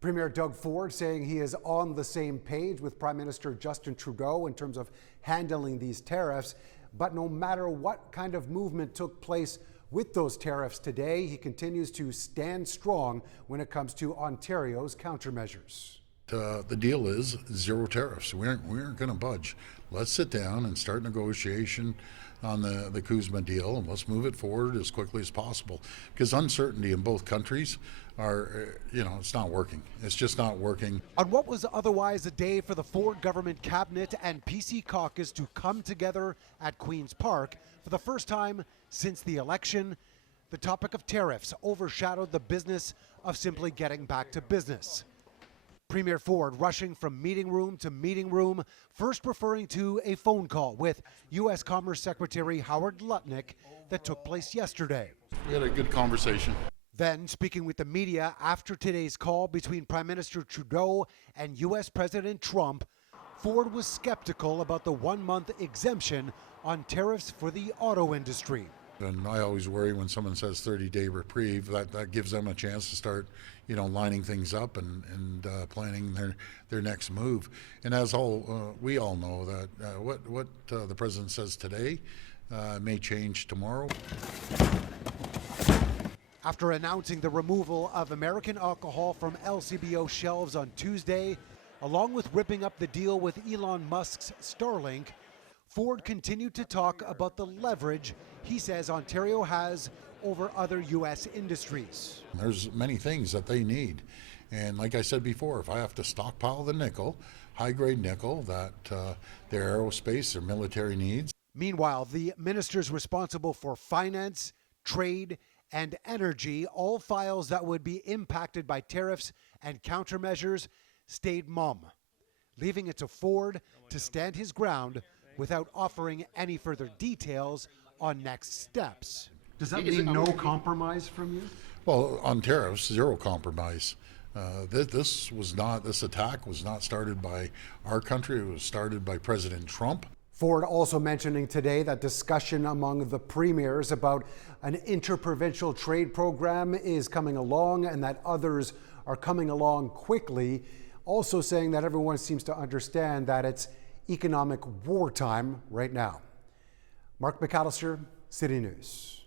Premier Doug Ford saying he is on the same page with Prime Minister Justin Trudeau in terms of handling these tariffs. But no matter what kind of movement took place with those tariffs today, he continues to stand strong when it comes to Ontario's countermeasures. The deal is zero tariffs. We aren't going to budge. Let's sit down and start negotiation on the CUSMA deal, and let's move it forward as quickly as possible. Because uncertainty in both countries it's not working. It's just not working. On what was otherwise a day for the Ford government cabinet and PC caucus to come together at Queen's Park for the first time since the election, the topic of tariffs overshadowed the business of simply getting back to business. Premier Ford rushing from meeting room to meeting room, first referring to a phone call with U.S. Commerce Secretary Howard Lutnick that took place yesterday. We had a good conversation. Then, speaking with the media after today's call between Prime Minister Trudeau and U.S. President Trump, Ford was skeptical about the 1-month exemption on tariffs for the auto industry. And I always worry when someone says 30-day reprieve, that gives them a chance to start, lining things up and planning their next move. And as we all know that what the president says today may change tomorrow. After announcing the removal of American alcohol from LCBO shelves on Tuesday, along with ripping up the deal with Elon Musk's Starlink, Ford continued to talk about the leverage he says Ontario has over other U.S. industries. There's many things that they need. And like I said before, if I have to stockpile the nickel, high-grade nickel, that their aerospace, their military needs. Meanwhile, the ministers responsible for finance, trade, and energy, all files that would be impacted by tariffs and countermeasures, stayed mum, leaving it to Ford to stand his ground without offering any further details on next steps. Does that mean no compromise from you? Well, on tariffs, zero compromise. This attack was not started by our country. It was started by President Trump. Ford also mentioning today that discussion among the premiers about an interprovincial trade program is coming along and that others are coming along quickly. Also saying that everyone seems to understand that it's economic wartime right now. Mark McAllister, City News.